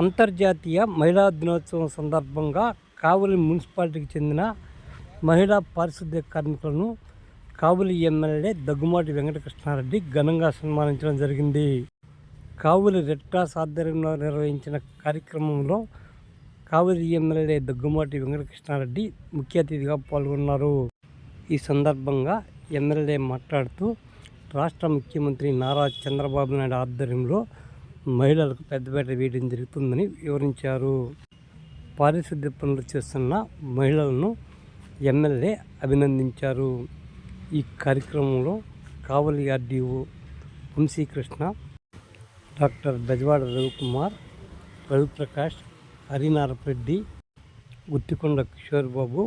అంతర్జాతీయ మహిళా దినోత్సవం సందర్భంగా కావలి మున్సిపాలిటీకి చెందిన మహిళా పారిశుద్ధ్య కార్మికులను కావలి ఎమ్మెల్యే దగ్గుమాటి వెంకటకృష్ణారెడ్డి ఘనంగా సన్మానించడం జరిగింది. కావలి రెడ్ క్రాస్ ఆధ్వర్యంలో నిర్వహించిన కార్యక్రమంలో కావలి ఎమ్మెల్యే దగ్గుమాటి వెంకటకృష్ణారెడ్డి ముఖ్య అతిథిగా పాల్గొన్నారు. ఈ సందర్భంగా ఎమ్మెల్యే మాట్లాడుతూ రాష్ట్ర ముఖ్యమంత్రి నారా చంద్రబాబు నాయుడు ఆధ్వర్యంలో మహిళలకు పెద్దపీట వేయడం జరుగుతుందని వివరించారు. పారిశుద్ధ్య పనులు చేస్తున్న మహిళలను ఎమ్మెల్యే అభినందించారు. ఈ కార్యక్రమంలో కావలి ఆర్డీఓ వంశీకృష్ణ, డాక్టర్ బెజవాడ రవికుమార్, రవిప్రకాష్, హరినారపరెడ్డి, గుత్తికొండ కిషోర్ బాబు,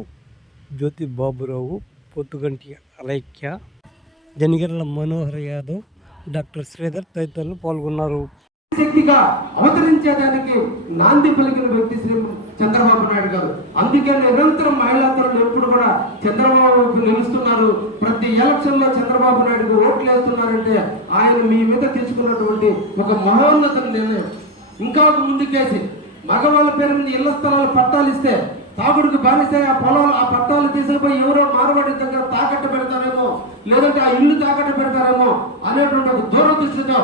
జ్యోతి బాబురావు, పోతుగంటి అలైక్య, జనిగర్ల మనోహర్ యాదవ్, డాక్టర్ శ్రీధర్ తదితరులు పాల్గొన్నారు. శక్తిగా అవతరించేదానికి నాంది పలికిన వ్యక్తి శ్రీ చంద్రబాబు నాయుడు గారు. అందుకే నిరంతరం మహిళా తరులు ఎప్పుడు కూడా చంద్రబాబు నిలుస్తున్నారు. ప్రతి ఎలక్షన్ లో చంద్రబాబు నాయుడుకు ఓట్లు వేస్తున్నారంటే ఆయన మీ మీద తీసుకున్నటువంటి ఒక మహోన్నత నిర్ణయం. ఇంకా ఒక ముందుకేసి మగవాళ్ళ పేరు మీద ఇళ్ల స్థలాలు పట్టాలు ఇస్తే తాగుడికి బానిస్తే ఆ పొలాలు ఆ పట్టాలు తీసుకుపోయి ఎవరో మార్వాడి దగ్గర తాకట్టు పెడతారేమో, లేదంటే ఆ ఇల్లు తాకట్టు పెడతారేమో అనేటువంటి ఒక దూరదృష్టితో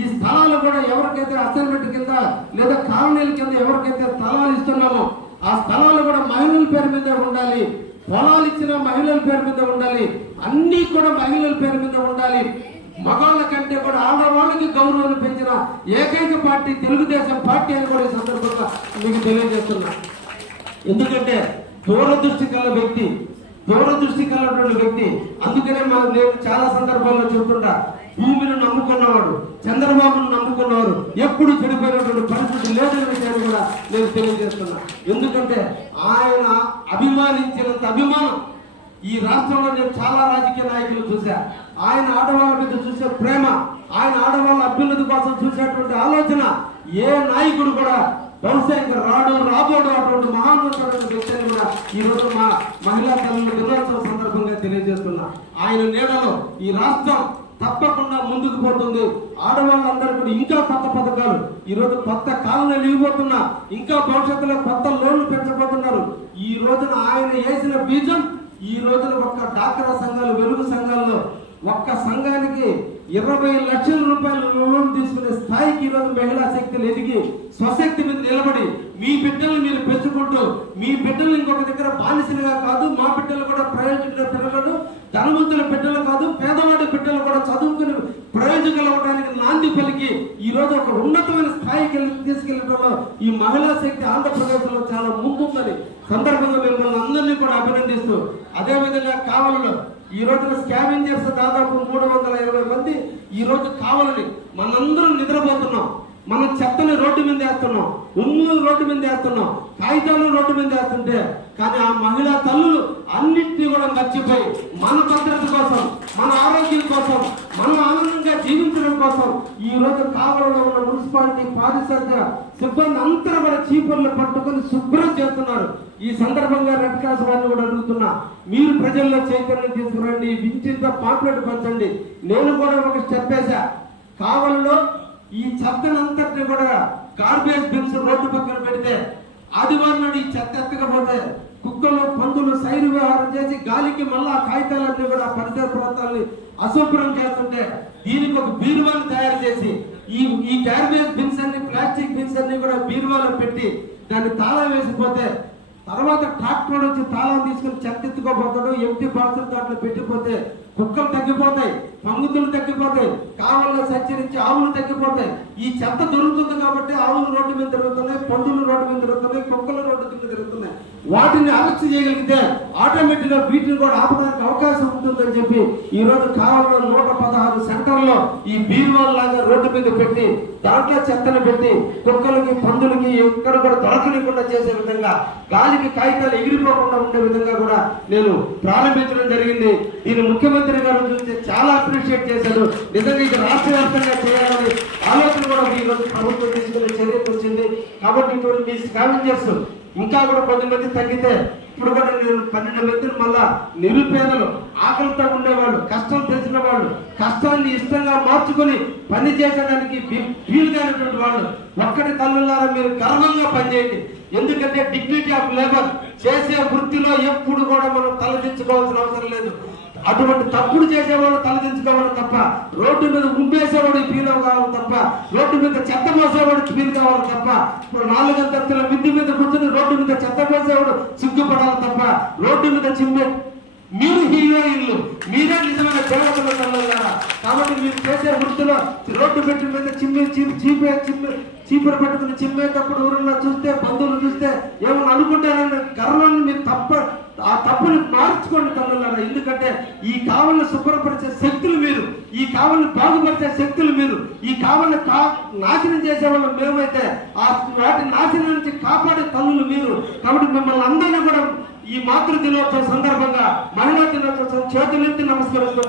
ఈ స్థలాలు కూడా ఎవరికైతే అసైన్మెంట్ కింద లేదా కాలనీల కింద ఎవరికైతే స్థలాలు ఇస్తున్నామో ఆ స్థలాలు కూడా మహిళల పేరు మీద ఉండాలి. పొలాలు ఇచ్చిన మహిళల పేరు మీద ఉండాలి. అన్నీ కూడా మహిళల పేరు మీద ఉండాలి. మగాళ్ళ కంటే కూడా ఆడవాళ్ళకి గౌరవాన్ని పెంచిన ఏకైక పార్టీ తెలుగుదేశం పార్టీ అని కూడా ఈ సందర్భంగా మీకు తెలియజేస్తున్నా. ఎందుకంటే దూరదృష్టి కలటువంటి వ్యక్తి. అందుకనే నేను చాలా సందర్భాల్లో చెప్తుంటా, భూమిని నమ్ముకున్నవాడు, చంద్రబాబును నమ్ముకున్నవారు ఎప్పుడు చెడిపోయినటువంటి పరిస్థితి లేదనే విషయాన్ని కూడా నేను తెలియజేస్తున్నా. ఎందుకంటే ఆయన అభిమానించినంత అభిమానం ఈ రాష్ట్రంలో నేను చాలా రాజకీయ నాయకులు చూశా. ఆయన ఆడవాళ్ళ మీద చూసే ప్రేమ, ఆయన ఆడవాళ్ళ అభ్యున్నతి కోసం చూసేటువంటి ఆలోచన ఏ నాయకుడు కూడా బహుశా ఇంకా రాబోడు అటువంటి మహానుభావుడైన వ్యక్తిని కూడా ఈ రోజు మా మహిళా తల్లుల దినోత్సవం సందర్భంగా తెలియజేస్తున్నా. ఆయన నీడలో ఈ రాష్ట్రం తప్పకుండా ముందుకు పోతుంది. ఆడవాళ్ళందరూ కూడా ఇంకా కొత్త పథకాలు, ఈ రోజు కొత్త కాలంలో ఇవ్వబోతున్నా, ఇంకా భవిష్యత్తులో కొత్త లోన్లు పెంచబోతున్నారు. ఈ రోజున ఆయన వేసిన బీజం ఈ రోజున ఒక్క డాక్రా సంఘాలు, వెలుగు సంఘాల్లో ఒక్క సంఘానికి 20 లక్షల రూపాయలు లోన్ తీసుకునే స్థాయికి ఈరోజు మహిళా శక్తులు ఎదిగి స్వశక్తి మీద నిలబడి మీ బిడ్డలు మీరు పెంచుకుంటూ మీ బిడ్డలు ఇంకొక దగ్గర బానిసలుగా కాదు, మా బిడ్డలు కూడా ప్రయోజకుల పిల్లలు, ధనవంతుల బిడ్డలు కాదు, పేదవాడి బిడ్డలు కూడా చదువుకుని ప్రయోజకులు అవ్వడానికి నాంది పలికి ఈ రోజు ఒక ఉన్నతమైన స్థాయికి తీసుకెళ్లడంలో ఈ మహిళా శక్తి ఆంధ్రప్రదేశ్ లో చాలా ముందుందని సందర్భంగా మిమ్మల్ని అందరినీ కూడా అభినందిస్తూ, అదేవిధంగా కావలిలో ఈ రోజున స్కావెంజర్స్ దాదాపు 320 మంది ఈ రోజు కావాలని మనందరం నిద్రపోతున్నాం. మనం చెత్తని రోడ్డు మీద వేస్తున్నాం, ఉమ్ము రోడ్డు మీద వేస్తున్నాం, కాగితాలు రోడ్డు మీద వేస్తుంటే కానీ ఆ మహిళా తల్లులు అన్నింటినీ కూడా మర్చిపోయి మన భద్రత కోసం, మన ఆరోగ్యం కోసం, మనం ఆనందంగా జీవించడం కోసం ఈ రోజు కావలిలో ఉన్న మున్సిపాలిటీ పారిశుద్ధ్య సిబ్బంది అంతా కూడా చీపుర్లు పట్టుకొని శుభ్రం చేస్తున్నారు. ఈ సందర్భంగా రెడ్ క్రాస్ వారిని కూడా అడుగుతున్నా, మీరు ప్రజల్లో చైతన్యం తీసుకురండి, వించింత పాంప్లెట్ పంచండి. నేను కూడా ఒక స్టెప్ వేసా. కావలిలో ఈ చెత్తనంతటిని కూడా గార్బేజ్ బిన్స్ రోడ్డు పక్కన పెడితే ఆదివారం నాడు ఈ చెత్త ఎత్తకపోతే కుక్కలు, పందులు సైరు వ్యవహారం చేసి గాలికి మళ్ళా కాగితాలన్నీ కూడా పరిసర ప్రాంతాలని అశుభ్రం చేస్తుంటే దీనికి ఒక బీరువాని తయారు చేసి ఈ గార్బేజ్ బిన్స్ అన్ని, ప్లాస్టిక్ బిన్స్ అన్ని కూడా బీరువాలో పెట్టి దాన్ని తాళం వేసిపోతే తర్వాత ట్రాక్టర్ వచ్చి తాళం తీసుకుని చెత్త ఎత్తుకోపోతాడు. ఎంటీ బాక్సులు దాంట్లో పెట్టిపోతే కుక్కలు తగ్గిపోతాయి, పంగుతులు తగ్గిపోతాయి, కావల్లో సంచరించి ఆవులు తగ్గిపోతాయి. ఈ చెత్త దొరుకుతుంది కాబట్టి ఆవులు రోడ్డు మీద తిరుగుతున్నాయి, పందులు రోడ్డు మీద తిరుగుతున్నాయి, కుక్కలు రోడ్డు మీద తిరుగుతున్నాయి. వాటిని అరెస్ట్ చేయగలిగితే ఆటోమేటిక్ గా వీటిని కూడా ఆపడానికి అవకాశం ఉంటుందని చెప్పి ఈ రోజు కావలిలో 116 సెంటర్లో ఈ బీరువాల్ లాగా రోడ్డు మీద పెట్టి దాంట్లో చెత్తను పెట్టి కుక్కలకి, పందులకి ఎక్కడ కూడా దొరకనికుండా చేసే విధంగా, గాలికి కాగితాలు ఎగిరిపోకుండా ఉండే విధంగా కూడా నేను ప్రారంభించడం జరిగింది. దీన్ని ముఖ్యమంత్రి గారు చూస్తే చాలా అప్రిషియేట్ చేశారు. నిజంగా ఇది రాష్ట్ర వ్యాప్తంగా చేయాలని ఆలోచన కూడా ఈ రోజు ప్రభుత్వం తీసుకునే చర్యకు వచ్చింది. కాబట్టి ఇటువంటి స్కావెంజర్స్ ఇంకా కూడా 10 మంది తగ్గితే ఇప్పుడు కూడా నేను 12 మందిని మళ్ళా నిరుపేదలు, ఆకలితో ఉండేవాళ్ళు, కష్టం తెలిసిన తెలిసిన వాళ్ళు, కష్టాన్ని ఇష్టంగా మార్చుకొని పని చేసేదానికి వీలుగానటువంటి వాళ్ళు ఒక్కటి తల్లులారా మీరు గర్వంగా పనిచేయండి. ఎందుకంటే డిగ్నిటీ ఆఫ్ లేబర్, చేసే వృత్తిలో ఎప్పుడు కూడా మనం తలదించుకోవాల్సిన అవసరం లేదు. అటువంటి తప్పుడు చేసేవాడు తలదించుకోవాలి తప్ప, రోడ్డు మీద ఉమ్మేసేవాడు ఫీల్ కావాలి తప్ప, రోడ్డు మీద చెత్త పోసేవాడు ఫీల్ కావాలి తప్ప, 4 అంతస్తుల మిద్ది మీద కూర్చొని రోడ్డు మీద చెత్త పోసేవాడు సిగ్గుపడాలి తప్ప, రోడ్డు మీద చిమ్మే మీరు హీరోయిన్లు, మీరే నిజమైన దేవతలు తల్లులారా. కాబట్టి మీరు చేసే వృత్తిలో రోడ్డు పెట్టి మీద చీపురు పెట్టుకుని చిమ్మేటప్పుడు ఎవరన్నా చూస్తే, బంధువులు చూస్తే ఏమన్నా అనుకుంటారన్న గర్వాన్ని మీరు ఆ తప్పుని మార్చుకోండి తల్లులారా. ఎందుకంటే ఈ కావల్ని శుభ్రపరిచే శక్తులు మీరు, ఈ కావల్ని బాగుపరిచే శక్తులు మీరు, ఈ కావల్ని నాశనం చేసేవాళ్ళు మేమైతే ఆ వాటి నాశనం నుంచి కాపాడే తల్లులు మీరు. కాబట్టి మిమ్మల్ని అందరినీ కూడా ఈ మాతృ దినోత్సవం సందర్భంగా, మహిళా దినోత్సవం చేతులెత్తి నమస్కరిస్తూ